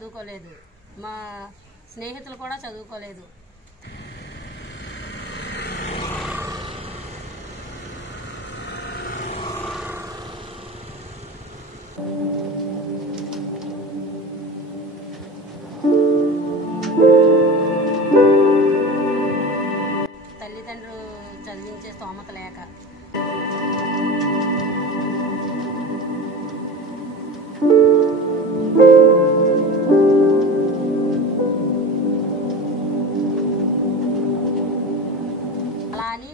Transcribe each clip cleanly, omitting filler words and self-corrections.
చదువుకోలేదు, మా స్నేహితులు కూడా చదువుకోలేదు. తల్లిదండ్రులు చదివించే స్తోమత లేక అలా అని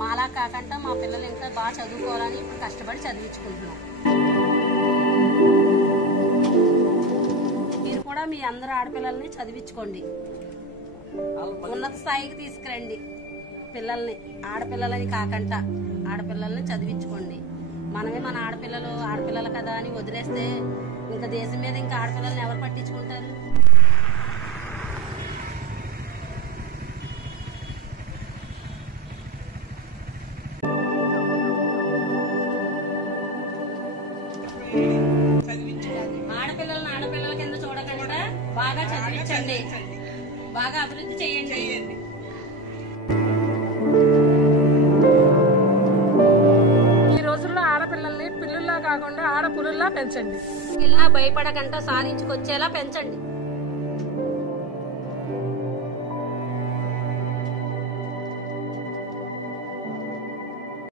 మాలా కాకుండా మా పిల్లలు ఇంకా బాగా చదువుకోవాలని ఇప్పుడు కష్టపడి చదివించుకుంటున్నాం. మీరు కూడా మీ అందరు ఆడపిల్లల్ని చదివించుకోండి, ఉన్నత స్థాయికి తీసుకురండి. పిల్లల్ని ఆడపిల్లలని కాకుండా ఆడపిల్లల్ని చదివించుకోండి. మనమే మన ఆడపిల్లలు కదా అని వదిలేస్తే ఇంకా దేశం మీద ఇంకా ఆడపిల్లల్ని ఎవరు పట్టించుకుంటారు? ఆడపిల్లల కింద చూడకుండా బాగా చదివించండి, బాగా అభివృద్ధి చేయండి. ఈ రోజుల్లో ఆడపిల్లల్ని పిల్లుల్లా కాకుండా ఆడపురుల్లా పెంచండి. ఇలా భయపడకుండా సాధించుకొచ్చేలా పెంచండి.